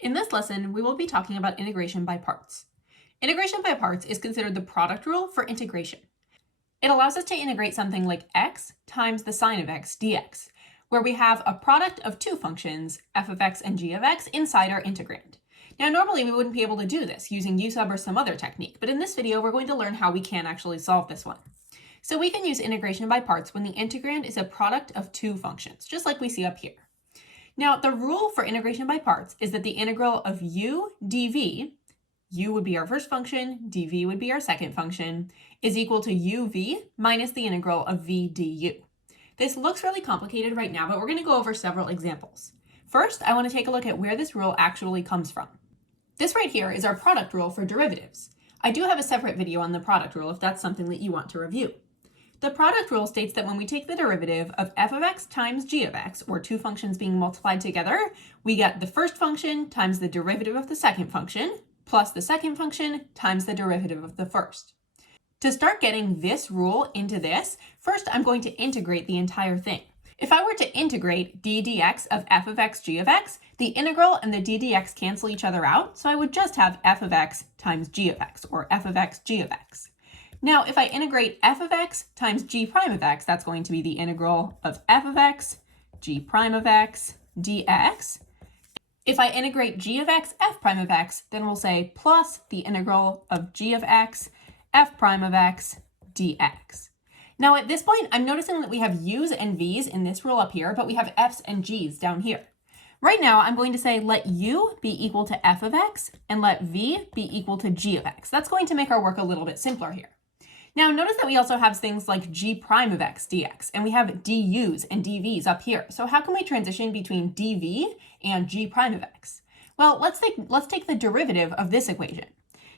In this lesson, we will be talking about integration by parts. Integration by parts is considered the product rule for integration. It allows us to integrate something like x times the sine of x dx, where we have a product of two functions, f of x and g of x, inside our integrand. Now, normally we wouldn't be able to do this using u sub or some other technique, but in this video, we're going to learn how we can actually solve this one. So we can use integration by parts when the integrand is a product of two functions, just like we see up here. Now, the rule for integration by parts is that the integral of u dv, u would be our first function, dv would be our second function, is equal to uv minus the integral of v du. This looks really complicated right now, but we're going to go over several examples. First, I want to take a look at where this rule actually comes from. This right here is our product rule for derivatives. I do have a separate video on the product rule if that's something that you want to review. The product rule states that when we take the derivative of f of x times g of x, or two functions being multiplied together, we get the first function times the derivative of the second function, plus the second function times the derivative of the first. To start getting this rule into this, first I'm going to integrate the entire thing. If I were to integrate d dx of f of x g of x, the integral and the d dx cancel each other out, so I would just have f of x times g of x, or f of x g of x. Now, if I integrate f of x times g prime of x, that's going to be the integral of f of x, g prime of x, dx. If I integrate g of x, f prime of x, then we'll say plus the integral of g of x, f prime of x, dx. Now, at this point, I'm noticing that we have u's and v's in this rule up here, but we have f's and g's down here. Right now, I'm going to say let u be equal to f of x and let v be equal to g of x. That's going to make our work a little bit simpler here. Now, notice that we also have things like g prime of x dx, and we have du's and dv's up here. So how can we transition between dv and g prime of x? Well, let's take the derivative of this equation.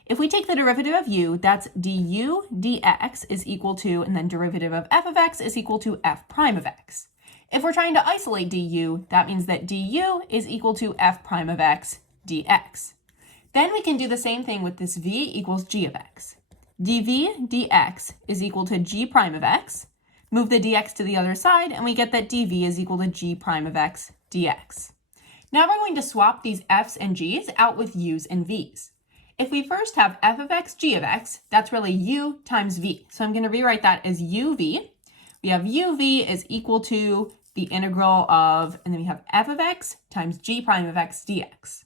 If we take the derivative of u, that's du dx is equal to, and then derivative of f of x is equal to f prime of x. If we're trying to isolate du, that means that du is equal to f prime of x dx. Then we can do the same thing with this v equals g of x. dv dx is equal to g prime of x. Move the dx to the other side, and we get that dv is equal to g prime of x dx. Now we're going to swap these f's and g's out with u's and v's. If we first have f of x, g of x, that's really u times v. So I'm going to rewrite that as uv. We have uv is equal to the integral of, and then we have f of x times g prime of x dx.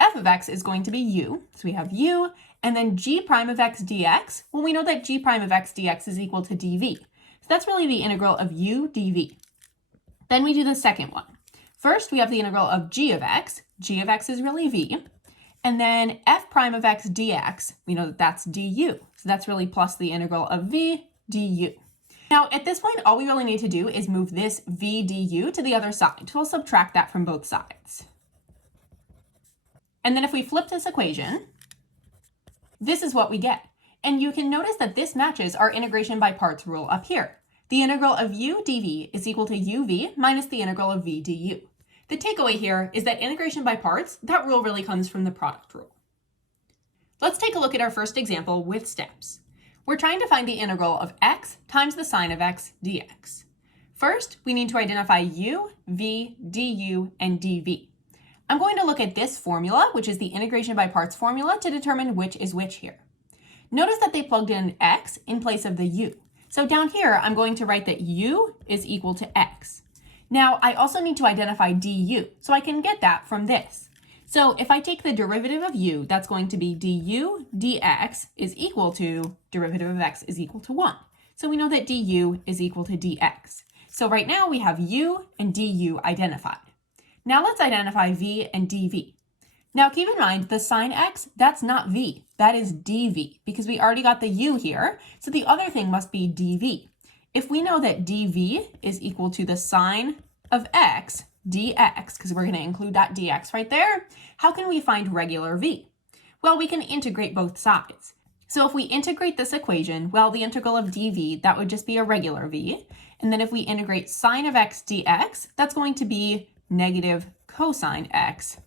F of x is going to be u, so we have u, and then g prime of x dx, well, we know that g prime of x dx is equal to dv. So that's really the integral of u dv. Then we do the second one. First, we have the integral of g of x. G of x is really v. And then f prime of x dx, we know that that's du. So that's really plus the integral of v du. Now, at this point, all we really need to do is move this v du to the other side. So we'll subtract that from both sides. And then if we flip this equation, this is what we get. And you can notice that this matches our integration by parts rule up here. The integral of u dv is equal to uv minus the integral of v du. The takeaway here is that integration by parts, that rule really comes from the product rule. Let's take a look at our first example with steps. We're trying to find the integral of x times the sine of x dx. First, we need to identify u, v, du, and dv. I'm going to look at this formula, which is the integration by parts formula, to determine which is which here. Notice that they plugged in x in place of the u. So down here, I'm going to write that u is equal to x. Now, I also need to identify du, so I can get that from this. So if I take the derivative of u, that's going to be du dx is equal to derivative of x is equal to 1. So we know that du is equal to dx. So right now we have u and du identified. Now let's identify v and dv. Now keep in mind the sine x, that's not v, that is dv, because we already got the u here, so the other thing must be dv. If we know that dv is equal to the sine of x dx, because we're going to include that dx right there, how can we find regular v? Well, we can integrate both sides. So if we integrate this equation, well, the integral of dv, that would just be a regular v. And then if we integrate sine of x dx, that's going to be negative cosine x,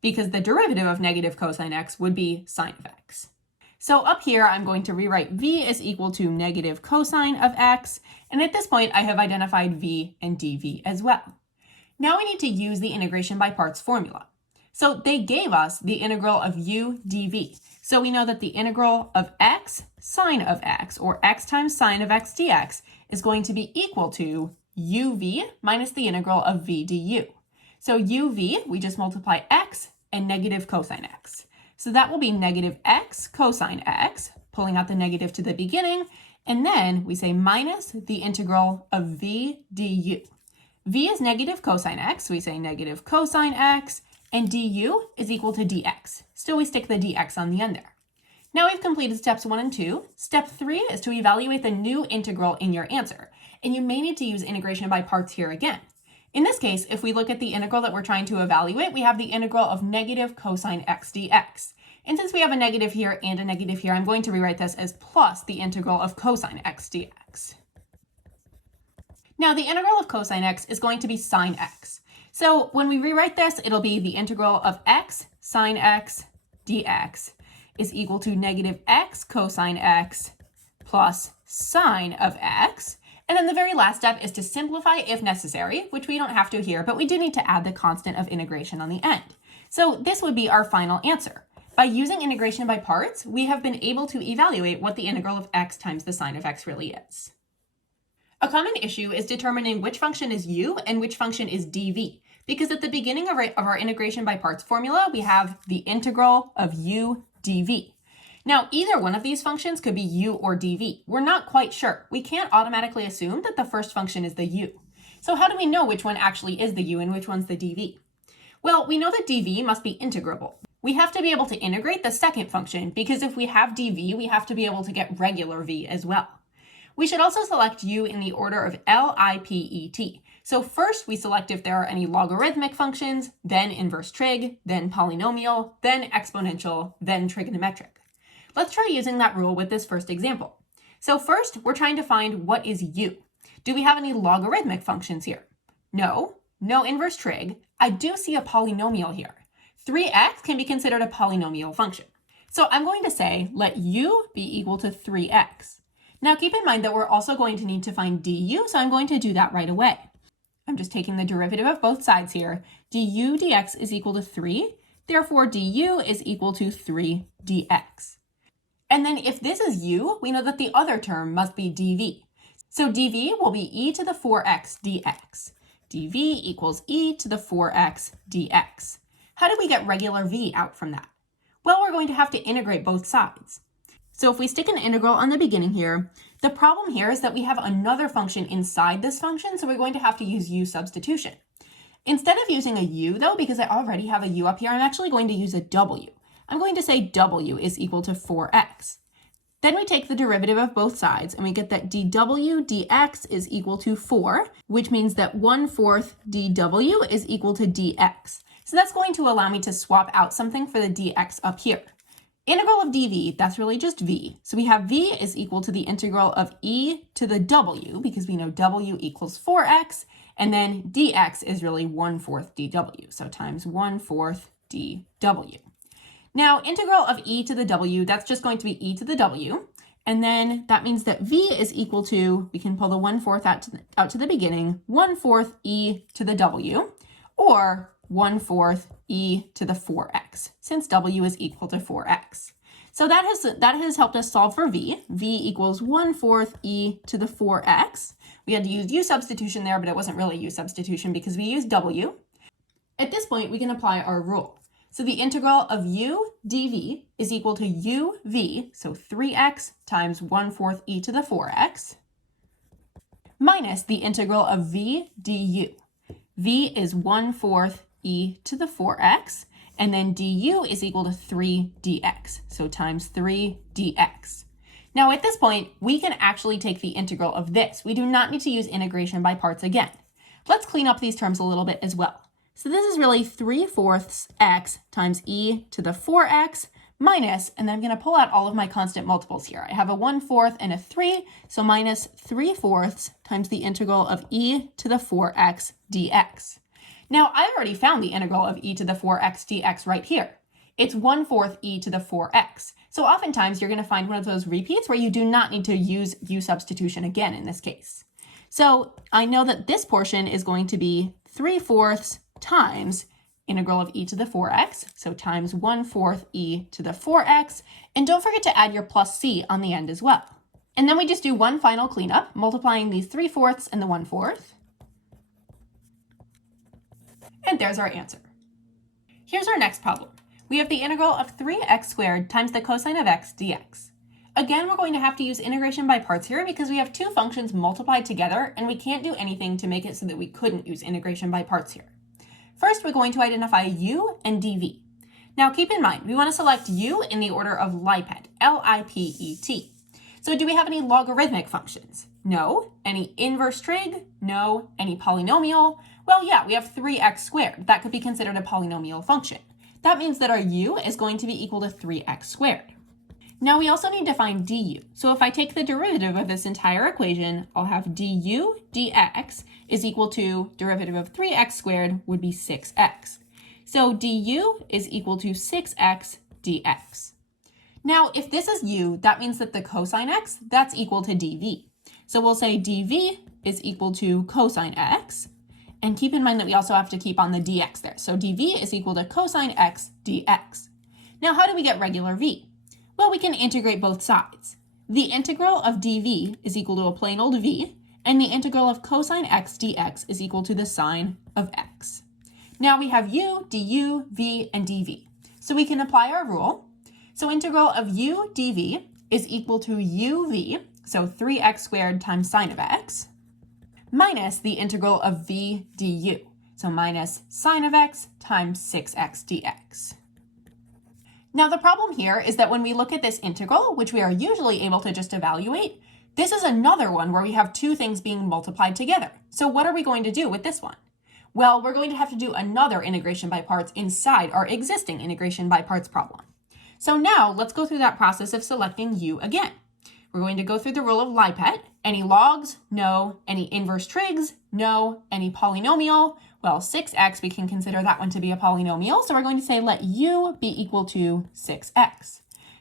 because the derivative of negative cosine x would be sine of x. So up here, I'm going to rewrite v is equal to negative cosine of x, and at this point, I have identified v and dv as well. Now we need to use the integration by parts formula. So they gave us the integral of u dv. So we know that the integral of x sine of x, or x times sine of x dx, is going to be equal to uv minus the integral of v du. So uv, we just multiply x and negative cosine x. So that will be negative x cosine x, pulling out the negative to the beginning, and then we say minus the integral of v du. V is negative cosine x, so we say negative cosine x, and du is equal to dx. Still, we stick the dx on the end there. Now we've completed steps 1 and 2. Step 3 is to evaluate the new integral in your answer, and you may need to use integration by parts here again. In this case, if we look at the integral that we're trying to evaluate, we have the integral of negative cosine x dx. And since we have a negative here and a negative here, I'm going to rewrite this as plus the integral of cosine x dx. Now the integral of cosine x is going to be sine x. So when we rewrite this, it'll be the integral of x sine x dx is equal to negative x cosine x plus sine of x. And then the very last step is to simplify if necessary, which we don't have to here, but we do need to add the constant of integration on the end. So this would be our final answer. By using integration by parts, we have been able to evaluate what the integral of x times the sine of x really is. A common issue is determining which function is u and which function is dv, because at the beginning of our integration by parts formula, we have the integral of u dv. Now, either one of these functions could be u or dv. We're not quite sure. We can't automatically assume that the first function is the u. So how do we know which one actually is the u and which one's the dv? Well, we know that dv must be integrable. We have to be able to integrate the second function, because if we have dv, we have to be able to get regular v as well. We should also select u in the order of LIPET. So first we select if there are any logarithmic functions, then inverse trig, then polynomial, then exponential, then trigonometric. Let's try using that rule with this first example. So first, we're trying to find what is u. Do we have any logarithmic functions here? No inverse trig. I do see a polynomial here. 3x can be considered a polynomial function. So I'm going to say, let u be equal to 3x. Now keep in mind that we're also going to need to find du, so I'm going to do that right away. I'm just taking the derivative of both sides here. Du dx is equal to 3, therefore du is equal to 3 dx. And then if this is u, we know that the other term must be dv. So dv will be e to the 4x dx. dv equals e to the 4x dx. How do we get regular v out from that? Well, we're going to have to integrate both sides. So if we stick an integral on the beginning here, the problem here is that we have another function inside this function, so we're going to have to use u substitution. Instead of using a u though, because I already have a u up here, I'm actually going to use a w. I'm going to say w is equal to 4x. Then we take the derivative of both sides and we get that dw dx is equal to 4, which means that 1/4 dw is equal to dx. So that's going to allow me to swap out something for the dx up here. Integral of dv, that's really just v. So we have v is equal to the integral of e to the w, because we know w equals 4x, and then dx is really 1/4 dw, so times 1/4 dw. Now, integral of e to the w, that's just going to be e to the w, and then that means that v is equal to, we can pull the 1/4 out to the beginning, 1/4 e to the w, or 1/4 e to the 4x, since w is equal to 4x. So that has helped us solve for v. V equals 1/4 e to the 4x. We had to use u substitution there, but it wasn't really u substitution because we used w. At this point, we can apply our rule. So the integral of u dv is equal to uv, so 3x times 1/4 e to the 4x, minus the integral of v du. V is 1/4 e to the 4x, and then du is equal to 3 dx, so times 3 dx. Now at this point, we can actually take the integral of this. We do not need to use integration by parts again. Let's clean up these terms a little bit as well. So this is really 3/4 x times e to the 4x minus, and then I'm going to pull out all of my constant multiples here. I have a 1/4 and a 3, so minus 3/4 times the integral of e to the 4x dx. Now, I already found the integral of e to the 4x dx right here. It's 1/4 e to the 4x. So oftentimes you're going to find one of those repeats where you do not need to use u substitution again in this case. So I know that this portion is going to be 3/4 times integral of e to the 4x, so times 1/4 e to the 4x, and don't forget to add your plus c on the end as well. And then we just do one final cleanup, multiplying these 3/4 and the 1/4. And there's our answer. Here's our next problem. We have the integral of 3x squared times the cosine of x dx. Again, we're going to have to use integration by parts here because we have two functions multiplied together and we can't do anything to make it so that we couldn't use integration by parts here. First, we're going to identify u and dv. Now keep in mind, we want to select u in the order of Lipet, L-I-P-E-T. So do we have any logarithmic functions? No. Any inverse trig? No. Any polynomial? Well, yeah, we have 3x squared. That could be considered a polynomial function. That means that our u is going to be equal to 3x squared. Now we also need to find du. So if I take the derivative of this entire equation, I'll have du dx is equal to derivative of 3x squared would be 6x. So du is equal to 6x dx. Now, if this is u, that means that the cosine x, that's equal to dv. So we'll say dv is equal to cosine x. And keep in mind that we also have to keep on the dx there. So dv is equal to cosine x dx. Now, how do we get regular v? Well, we can integrate both sides. The integral of dv is equal to a plain old v, and the integral of cosine x dx is equal to the sine of x. Now we have u, du, v, and dv. So we can apply our rule. So integral of u dv is equal to uv, so 3x squared times sine of x, minus the integral of v du, so minus sine of x times 6x dx. Now the problem here is that when we look at this integral, which we are usually able to just evaluate, this is another one where we have two things being multiplied together. So what are we going to do with this one? Well, we're going to have to do another integration by parts inside our existing integration by parts problem. So now let's go through that process of selecting u again. We're going to go through the rule of Lipet. Any logs? No. Any inverse trigs? No. Any polynomial? Well, 6x, we can consider that one to be a polynomial. So we're going to say let u be equal to 6x.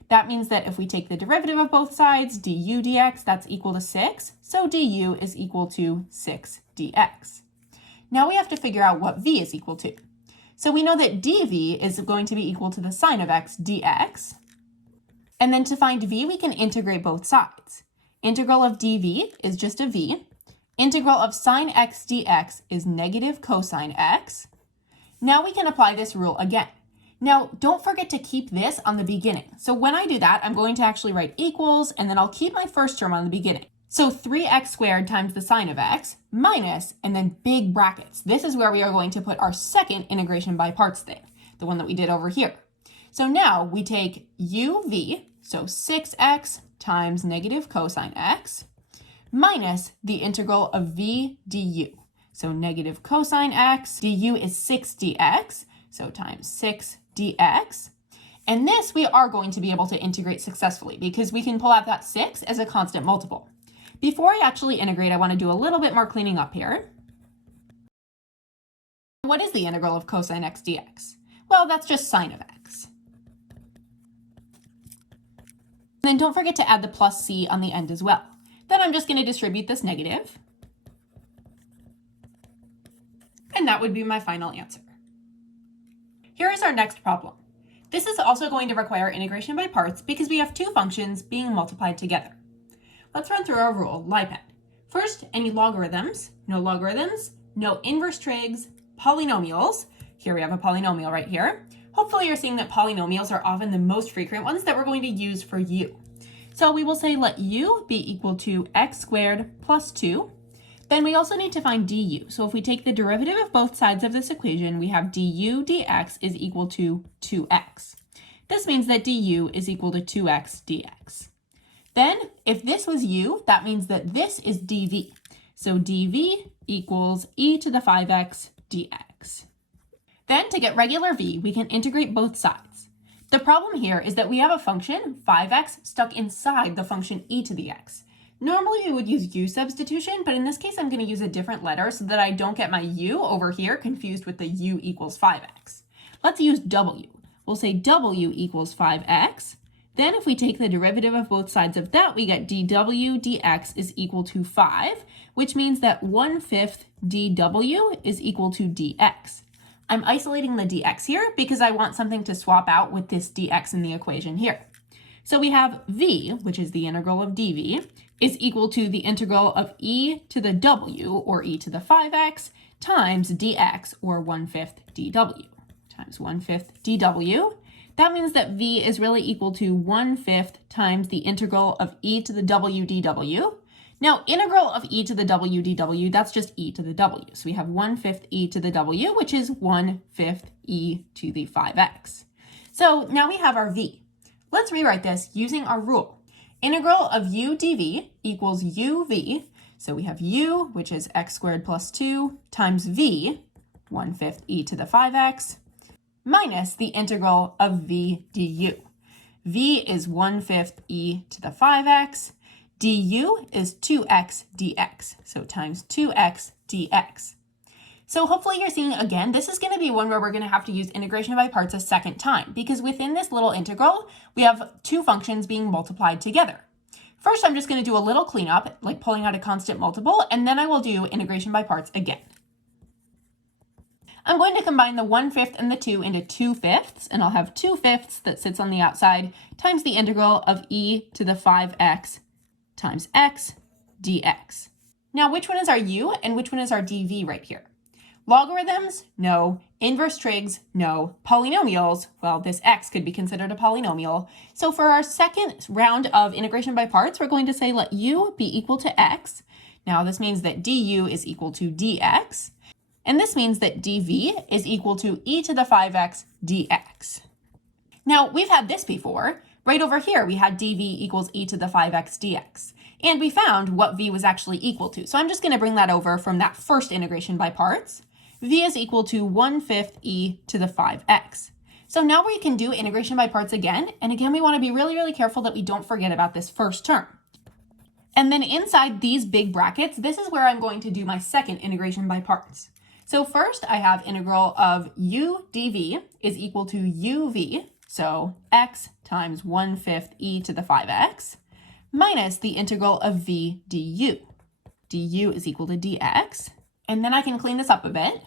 That means that if we take the derivative of both sides, du dx, that's equal to 6. So du is equal to 6 dx. Now we have to figure out what v is equal to. So we know that dv is going to be equal to the sine of x dx. And then to find v, we can integrate both sides. Integral of dv is just a v. Integral of sine x dx is negative cosine x. Now we can apply this rule again. Now, don't forget to keep this on the beginning. So when I do that, I'm going to actually write equals, and then I'll keep my first term on the beginning. So 3x squared times the sine of x minus, and then big brackets. This is where we are going to put our second integration by parts thing, the one that we did over here. So now we take uv, so 6x times negative cosine x, minus the integral of v du. So negative cosine x, du is 6 dx, so times 6 dx. And this we are going to be able to integrate successfully because we can pull out that 6 as a constant multiple. Before I actually integrate, I want to do a little bit more cleaning up here. What is the integral of cosine x dx? Well, that's just sine of x. And then don't forget to add the plus c on the end as well. Then I'm just going to distribute this negative. And that would be my final answer. Here is our next problem. This is also going to require integration by parts because we have two functions being multiplied together. Let's run through our rule, Lipet. First, any logarithms, no inverse trigs, polynomials. Here we have a polynomial right here. Hopefully you're seeing that polynomials are often the most frequent ones that we're going to use for u. So we will say let u be equal to x squared plus 2. Then we also need to find du. So if we take the derivative of both sides of this equation, we have du dx is equal to 2x. This means that du is equal to 2x dx. Then, if this was u, that means that this is dv. So dv equals e to the 5x dx. Then, to get regular v, we can integrate both sides. The problem here is that we have a function, 5x, stuck inside the function e to the x. Normally, we would use u substitution, but in this case, I'm going to use a different letter so that I don't get my u over here confused with the u equals 5x. Let's use w. We'll say w equals 5x. Then if we take the derivative of both sides of that, we get dw dx is equal to 5, which means that 1/5 dw is equal to dx. I'm isolating the dx here because I want something to swap out with this dx in the equation here. So we have v, which is the integral of dv, is equal to the integral of e to the w, or e to the 5x, times dx, or 1/5 dw, times 1/5 dw. That means that v is really equal to 1/5 times the integral of e to the w dw. Now, integral of e to the w dw, that's just e to the w. So we have 1/5 e to the w, which is 1/5 e to the 5x. So now we have our v. Let's rewrite this using our rule. Integral of u dv equals uv. So we have u, which is x squared plus 2, times v, 1/5 e to the 5x, minus the integral of v du. v is 1/5 e to the 5x. du is 2x dx, so times 2x dx. So hopefully you're seeing, again, this is going to be one where we're going to have to use integration by parts a second time, because within this little integral, we have two functions being multiplied together. First, I'm just going to do a little cleanup, like pulling out a constant multiple, and then I will do integration by parts again. I'm going to combine the 1/5 and the 2 into 2/5, and I'll have 2/5 that sits on the outside times the integral of e to the 5x times x dx. Now, which one is our u and which one is our dv right here? Logarithms? No. Inverse trigs? No. Polynomials? Well, this x could be considered a polynomial. So for our second round of integration by parts, we're going to say let u be equal to x. Now, this means that du is equal to dx. And this means that dv is equal to e to the 5x dx. Now, we've had this before. Right over here, we had dv equals e to the 5x dx. And we found what v was actually equal to. So I'm just going to bring that over from that first integration by parts. V is equal to 1/5 e to the 5x. So now we can do integration by parts again. And again, we want to be really, really careful that we don't forget about this first term. And then inside these big brackets, this is where I'm going to do my second integration by parts. So first I have integral of u dv is equal to uv, so x times 1/5 e to the 5x, minus the integral of v du. du is equal to dx. And then I can clean this up a bit.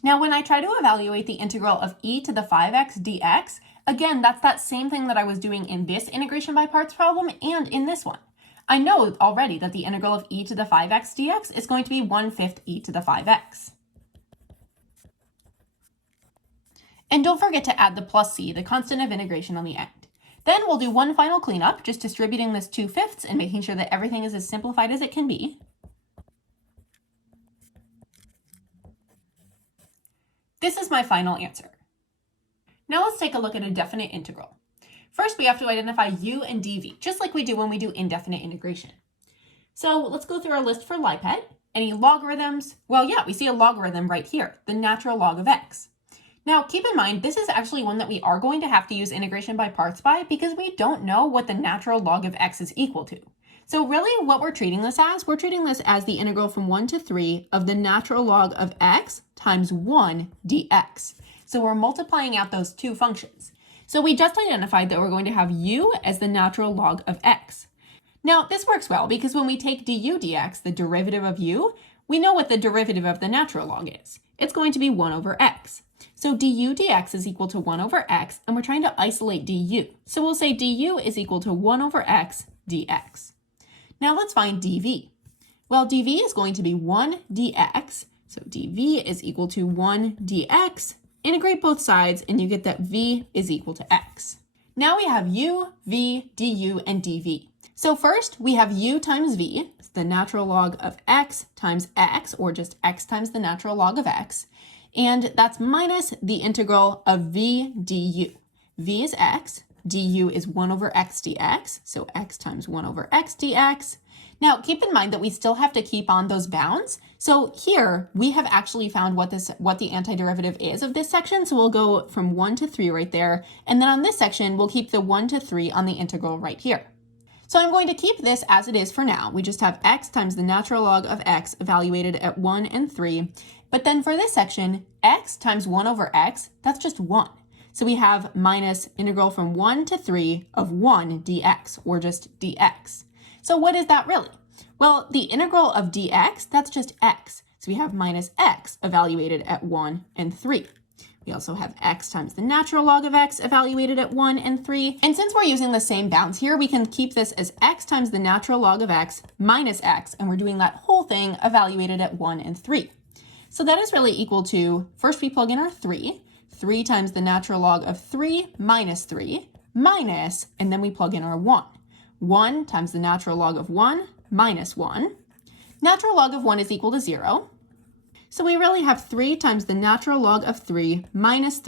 Now, when I try to evaluate the integral of e to the 5x dx, again, that's that same thing that I was doing in this integration by parts problem and in this one. I know already that the integral of e to the 5x dx is going to be 1/5 e to the 5x. And don't forget to add the plus c, the constant of integration, on the end. Then we'll do one final cleanup, just distributing this 2/5 and making sure that everything is as simplified as it can be. This is my final answer. Now let's take a look at a definite integral. First, we have to identify u and dv, just like we do when we do indefinite integration. So let's go through our list for LIPET. Any logarithms? Well, yeah, we see a logarithm right here, the natural log of x. Now, keep in mind, this is actually one that we are going to have to use integration by parts by because we don't know what the natural log of x is equal to. So really what we're treating this as, we're treating this as the integral from 1 to 3 of the natural log of x times 1 dx. So we're multiplying out those two functions. So we just identified that we're going to have u as the natural log of x. Now, this works well because when we take du dx, the derivative of u, we know what the derivative of the natural log is. It's going to be 1 over x. So du dx is equal to 1 over x, and we're trying to isolate du. So we'll say du is equal to 1 over x dx. Now let's find dv. Well, dv is going to be 1 dx. So dv is equal to 1 dx. Integrate both sides, and you get that v is equal to x. Now we have u, v, du, and dv. So first, we have u times v, the natural log of x times x, or just x times the natural log of x. And that's minus the integral of v du. V is x, du is 1 over x dx, so x times 1 over x dx. Now, keep in mind that we still have to keep on those bounds. So here, we have actually found what the antiderivative is of this section, so we'll go from 1 to 3 right there, and then on this section, we'll keep the 1 to 3 on the integral right here. So I'm going to keep this as it is for now. We just have x times the natural log of x evaluated at 1 and 3. But then for this section, x times 1 over x, that's just 1. So we have minus integral from 1 to 3 of 1 dx, or just dx. So what is that really? Well, the integral of dx, that's just x. So we have minus x evaluated at 1 and 3. We also have x times the natural log of x evaluated at 1 and 3. And since we're using the same bounds here, we can keep this as x times the natural log of x minus x, and we're doing that whole thing evaluated at 1 and 3. So that is really equal to, first we plug in our 3 times the natural log of 3 minus 3, minus, and then we plug in our 1. 1 times the natural log of 1 minus 1. Natural log of 1 is equal to 0. So we really have 3 times the natural log of 3 minus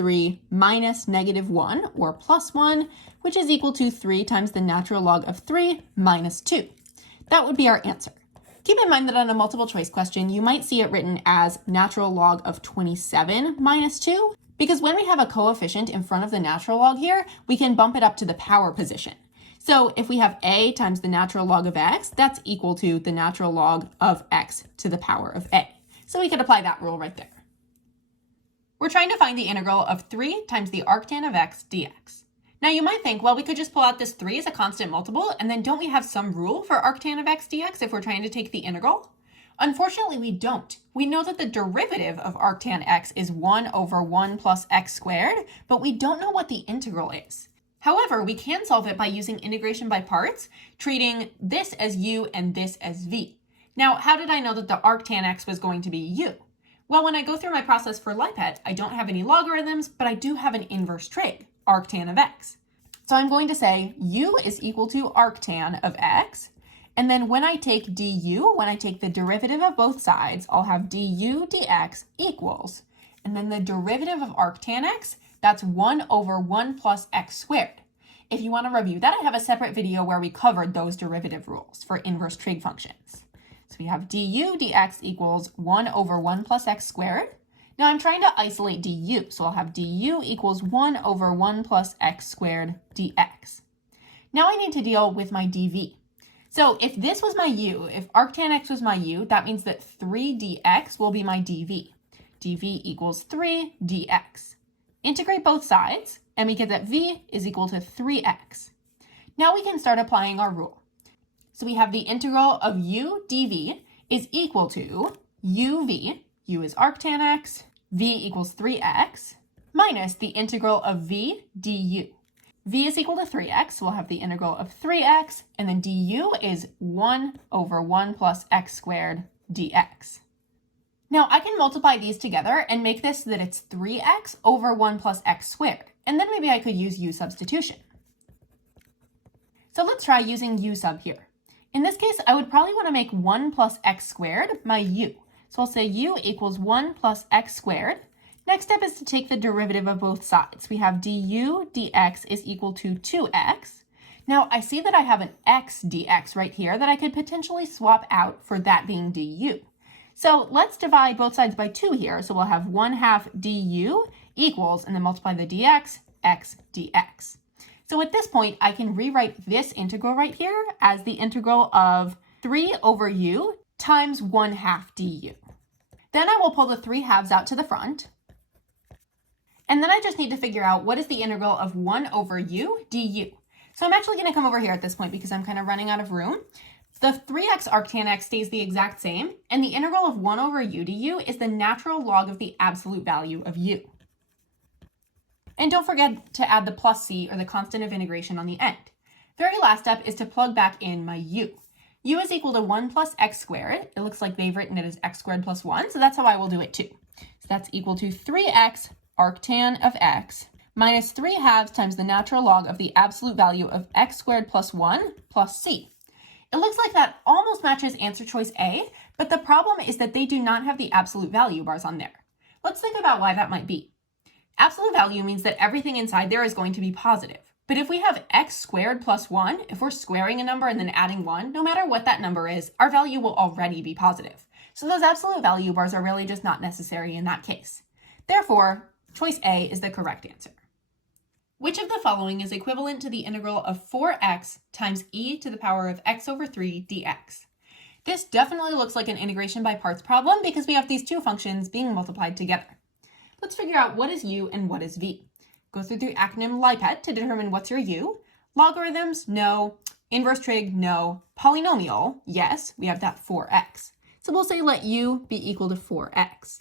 negative 1, or plus 1, which is equal to 3 times the natural log of 3 minus 2. That would be our answer. Keep in mind that on a multiple choice question, you might see it written as natural log of 27 minus 2, because when we have a coefficient in front of the natural log here, we can bump it up to the power position. So if we have a times the natural log of x, that's equal to the natural log of x to the power of a. So we could apply that rule right there. We're trying to find the integral of 3 times the arctan of x dx. Now you might think, well, we could just pull out this 3 as a constant multiple, and then don't we have some rule for arctan of x dx if we're trying to take the integral? Unfortunately, we don't. We know that the derivative of arctan x is 1 over 1 plus x squared, but we don't know what the integral is. However, we can solve it by using integration by parts, treating this as u and this as v. Now, how did I know that the arctan x was going to be u? Well, when I go through my process for LIPET, I don't have any logarithms, but I do have an inverse trig, arctan of x. So I'm going to say u is equal to arctan of x, and then when I take du, when I take the derivative of both sides, I'll have du dx equals, and then the derivative of arctan x, that's 1 over 1 plus x squared. If you want to review that, I have a separate video where we covered those derivative rules for inverse trig functions. So we have du dx equals 1 over 1 plus x squared. Now I'm trying to isolate du, so I'll have du equals 1 over 1 plus x squared dx. Now I need to deal with my dv. So if this was my u, if arctan x was my u, that means that 3 dx will be my dv. dv equals 3 dx. Integrate both sides, and we get that v is equal to 3x. Now we can start applying our rule. So we have the integral of u dv is equal to uv, u is arctan x, v equals 3x, minus the integral of v du. v is equal to 3x, so we'll have the integral of 3x, and then du is 1 over 1 plus x squared dx. Now I can multiply these together and make this so that it's 3x over 1 plus x squared, and then maybe I could use u substitution. So let's try using u sub here. In this case, I would probably want to make 1 plus x squared my u. So I'll say u equals 1 plus x squared. Next step is to take the derivative of both sides. We have du dx is equal to 2x. Now I see that I have an x dx right here that I could potentially swap out for that being du. So let's divide both sides by 2 here. So we'll have 1/2 du equals, and then multiply the dx, x dx. So at this point, I can rewrite this integral right here as the integral of 3 over u times 1/2 du. Then I will pull the 3/2 out to the front. And then I just need to figure out what is the integral of 1 over u du. So I'm actually going to come over here at this point because I'm kind of running out of room. The 3x arctan x stays the exact same, and the integral of 1 over u du is the natural log of the absolute value of u. And don't forget to add the plus c, or the constant of integration, on the end. Very last step is to plug back in my u. U is equal to 1 plus x squared. It looks like they've written it as x squared plus 1, so that's how I will do it too. So that's equal to 3x arctan of x minus 3/2 times the natural log of the absolute value of x squared plus 1 plus c. It looks like that almost matches answer choice A, but the problem is that they do not have the absolute value bars on there. Let's think about why that might be. Absolute value means that everything inside there is going to be positive. But if we have x squared plus 1, if we're squaring a number and then adding 1, no matter what that number is, our value will already be positive. So those absolute value bars are really just not necessary in that case. Therefore, choice A is the correct answer. Which of the following is equivalent to the integral of 4x times e to the power of x over 3 dx? This definitely looks like an integration by parts problem because we have these two functions being multiplied together. Let's figure out what is u and what is v. Go through the acronym LIPET to determine what's your u. Logarithms, no. Inverse trig, no. Polynomial, yes, we have that 4x. So we'll say let u be equal to 4x.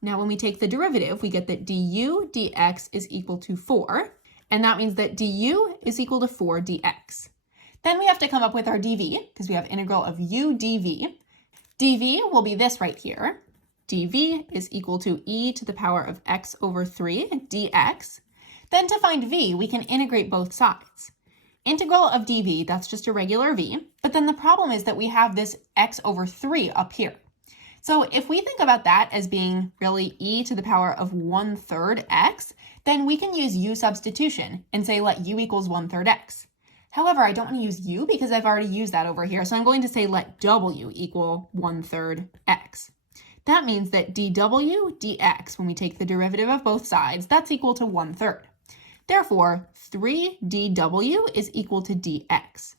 Now when we take the derivative, we get that du dx is equal to 4, and that means that du is equal to 4 dx. Then we have to come up with our dv, because we have integral of u dv. dv will be this right here. dv is equal to e to the power of x over 3 dx. Then to find v, we can integrate both sides. Integral of dv, that's just a regular v, but then the problem is that we have this x over 3 up here. So if we think about that as being really e to the power of 1/3 x, then we can use u substitution and say let u equals 1/3 x. However, I don't want to use u because I've already used that over here, so I'm going to say let w equal 1/3 x. That means that dw dx, when we take the derivative of both sides, that's equal to 1/3. Therefore, 3dw is equal to dx.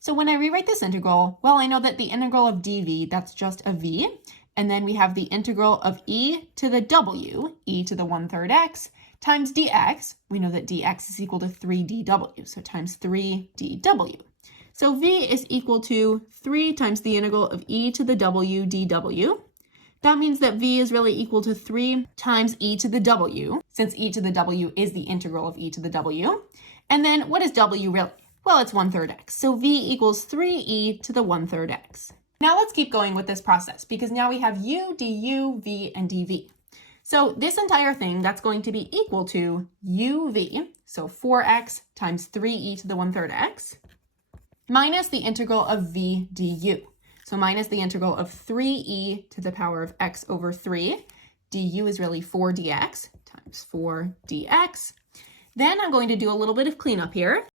So when I rewrite this integral, well, I know that the integral of dv, that's just a v, and then we have the integral of e to the w, e to the 1/3 x, times dx. We know that dx is equal to 3dw, so times 3dw. So v is equal to 3 times the integral of e to the w dw. That means that v is really equal to 3 times e to the w, since e to the w is the integral of e to the w. And then what is w really? Well, it's 1/3 x, so v equals 3e to the 1/3 x. Now let's keep going with this process, because now we have u, du, v, and dv. So this entire thing, that's going to be equal to uv, so 4x times 3e to the 1/3 x, minus the integral of v du. So minus the integral of 3e to the power of x over 3. du is really 4 dx times 4 dx. Then I'm going to do a little bit of cleanup here.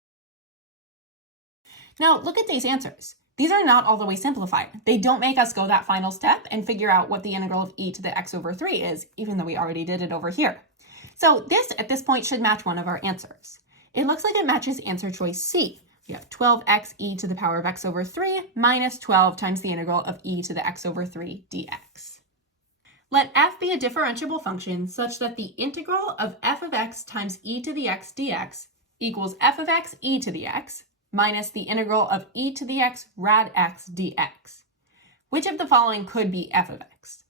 Now look at these answers. These are not all the way simplified. They don't make us go that final step and figure out what the integral of e to the x over 3 is, even though we already did it over here. So this, at this point, should match one of our answers. It looks like it matches answer choice C. We have 12x e to the power of x over 3 minus 12 times the integral of e to the x over 3 dx. Let f be a differentiable function such that the integral of f of x times e to the x dx equals f of x e to the x minus the integral of e to the x rad x dx. Which of the following could be f of x?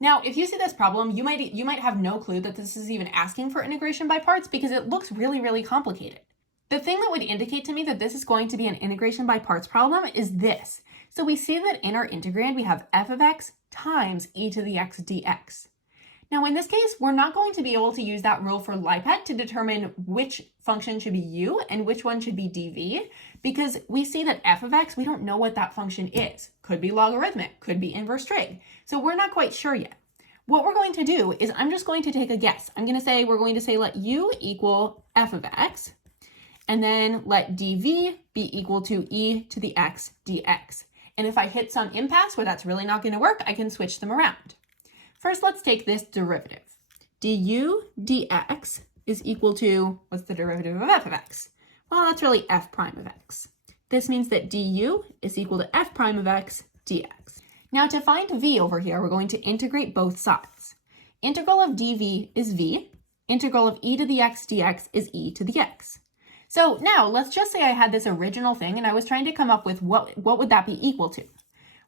Now, if you see this problem, you might have no clue that this is even asking for integration by parts because it looks really, really complicated. The thing that would indicate to me that this is going to be an integration by parts problem is this. So we see that in our integrand, we have f of x times e to the x dx. Now, in this case, we're not going to be able to use that rule for LIPET to determine which function should be u and which one should be dv, because we see that f of x, we don't know what that function is. Could be logarithmic, could be inverse trig. So we're not quite sure yet. What we're going to do is I'm just going to take a guess. We're going to say let u equal f of x, and then let dv be equal to e to the x dx. And if I hit some impasse where that's really not going to work, I can switch them around. First, let's take this derivative. du dx is equal to, what's the derivative of f of x? Well, that's really f prime of x. This means that du is equal to f prime of x dx. Now to find v over here, we're going to integrate both sides. Integral of dv is v. Integral of e to the x dx is e to the x. So now let's just say I had this original thing and I was trying to come up with what would that be equal to?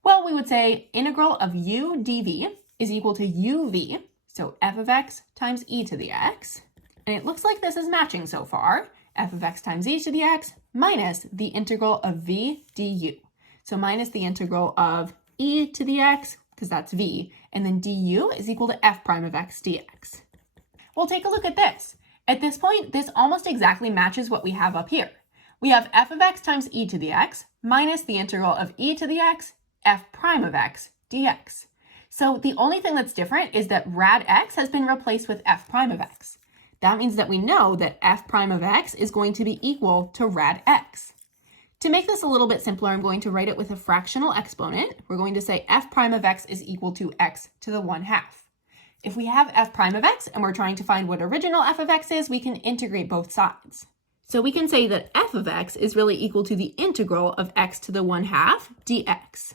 Well, we would say integral of u dv is equal to uv, so f of x times e to the x. And it looks like this is matching so far. F of x times e to the x minus the integral of v du. So minus the integral of e to the x, because that's v, and then du is equal to f prime of x dx. Well, take a look at this. At this point, this almost exactly matches what we have up here. We have f of x times e to the x minus the integral of e to the x, f prime of x dx. So the only thing that's different is that rad x has been replaced with f prime of x. That means that we know that f prime of x is going to be equal to rad x. To make this a little bit simpler, I'm going to write it with a fractional exponent. We're going to say f prime of x is equal to x to the 1/2. If we have f prime of x and we're trying to find what original f of x is, we can integrate both sides. So we can say that f of x is really equal to the integral of x to the 1/2 dx.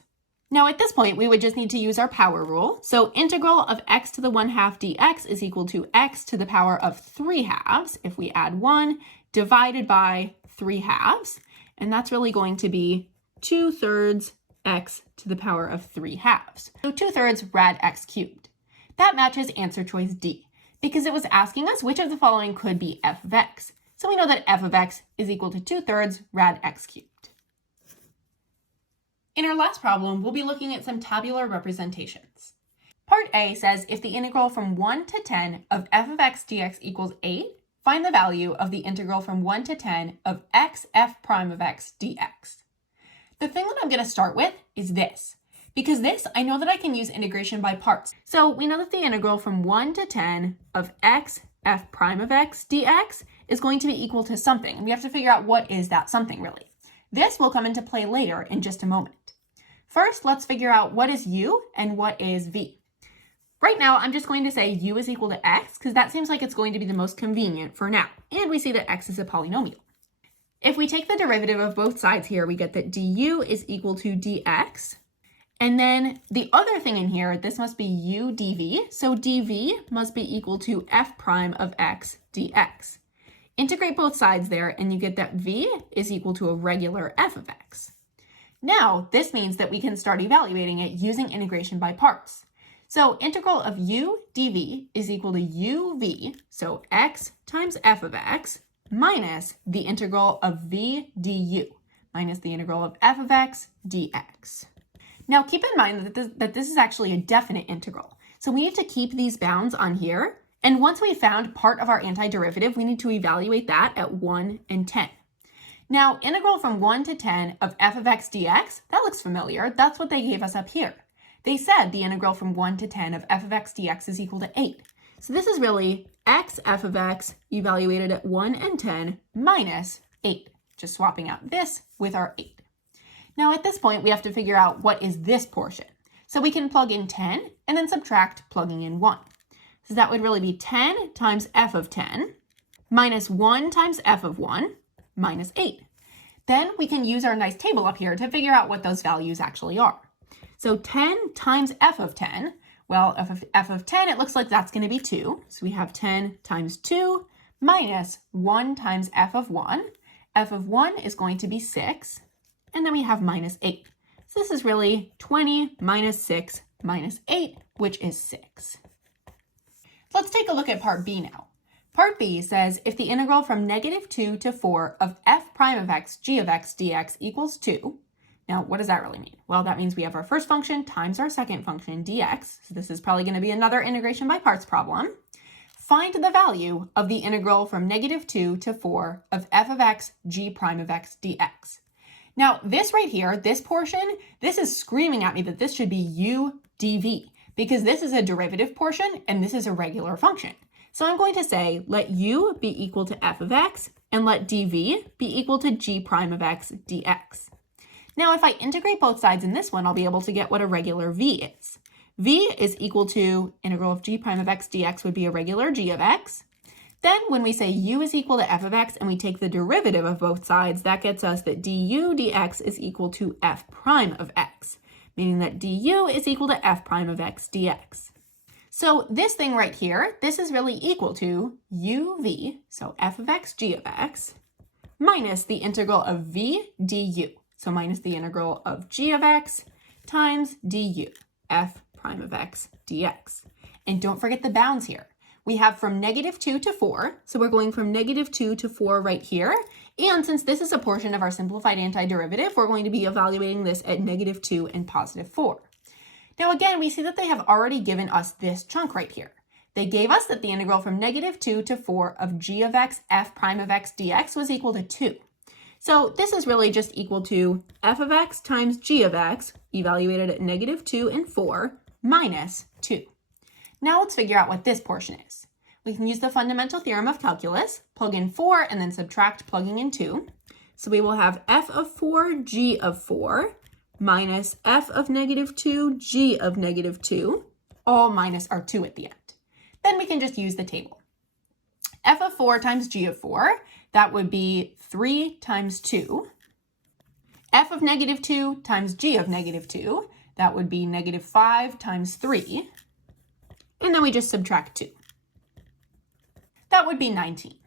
Now at this point, we would just need to use our power rule. So integral of x to the 1/2 dx is equal to x to the power of 3/2 if we add 1 divided by 3/2. And that's really going to be 2/3 x to the power of 3/2. So 2/3 rad x cubed. That matches answer choice D, because it was asking us which of the following could be f of x. So we know that f of x is equal to 2/3 rad x cubed. In our last problem, we'll be looking at some tabular representations. Part A says if the integral from 1 to 10 of f of x dx equals 8, find the value of the integral from 1 to 10 of x f prime of x dx. The thing that I'm going to start with is this, because this, I know that I can use integration by parts. So we know that the integral from 1 to 10 of x f prime of x dx is going to be equal to something. And we have to figure out what is that something really. This will come into play later in just a moment. First, let's figure out what is u and what is v. Right now, I'm just going to say u is equal to x because that seems like it's going to be the most convenient for now. And we see that x is a polynomial. If we take the derivative of both sides here, we get that du is equal to dx. And then the other thing in here, this must be u dv. So dv must be equal to f prime of x dx. Integrate both sides there, and you get that v is equal to a regular f of x. Now, this means that we can start evaluating it using integration by parts. So integral of u dv is equal to uv, so x times f of x, minus the integral of v du, minus the integral of f of x dx. Now keep in mind that this is actually a definite integral. So we need to keep these bounds on here. And once we found part of our antiderivative, we need to evaluate that at 1 and 10. Now, integral from 1 to 10 of f of x dx, that looks familiar. That's what they gave us up here. They said the integral from 1 to 10 of f of x dx is equal to 8. So this is really x f of x evaluated at 1 and 10 minus 8, just swapping out this with our 8. Now at this point, we have to figure out what is this portion. So we can plug in 10 and then subtract plugging in 1. So that would really be 10 times f of 10 minus 1 times f of 1 minus 8. Then we can use our nice table up here to figure out what those values actually are. So 10 times f of 10, well, f of 10, it looks like that's going to be 2. So we have 10 times 2 minus 1 times f of 1. F of 1 is going to be 6. And then we have minus 8. So this is really 20 minus 6 minus 8, which is 6. Let's take a look at part B now. Part B says if the integral from -2 to 4 of f prime of x g of x dx equals 2. Now, what does that really mean? Well, that means we have our first function times our second function, dx. So this is probably going to be another integration by parts problem. Find the value of the integral from -2 to 4 of f of x g prime of x dx. Now, this right here, this portion, this is screaming at me that this should be u dv, because this is a derivative portion and this is a regular function. So I'm going to say let u be equal to f of x and let dv be equal to g prime of x dx. Now, if I integrate both sides in this one, I'll be able to get what a regular v is. V is equal to integral of g prime of x dx would be a regular g of x. Then when we say u is equal to f of x and we take the derivative of both sides, that gets us that du dx is equal to f prime of x, meaning that du is equal to f prime of x dx. So this thing right here, this is really equal to uv, so f of x g of x, minus the integral of v du, so minus the integral of g of x times du, f prime of x dx. And don't forget the bounds here. We have from -2 to 4, so we're going from -2 to 4 right here. And since this is a portion of our simplified antiderivative, we're going to be evaluating this at -2 and +4. Now again, we see that they have already given us this chunk right here. They gave us that the integral from -2 to 4 of g of x f prime of x dx was equal to 2. So this is really just equal to f of x times g of x, evaluated at -2 and 4, minus 2. Now let's figure out what this portion is. We can use the fundamental theorem of calculus, plug in 4, and then subtract plugging in 2. So we will have f of 4, g of 4, minus f of -2, g of -2, all minus our 2 at the end. Then we can just use the table. F of 4 times g of 4, that would be 3 times 2. F of -2 times g of -2, that would be -5 times 3. And then we just subtract 2. That would be 19.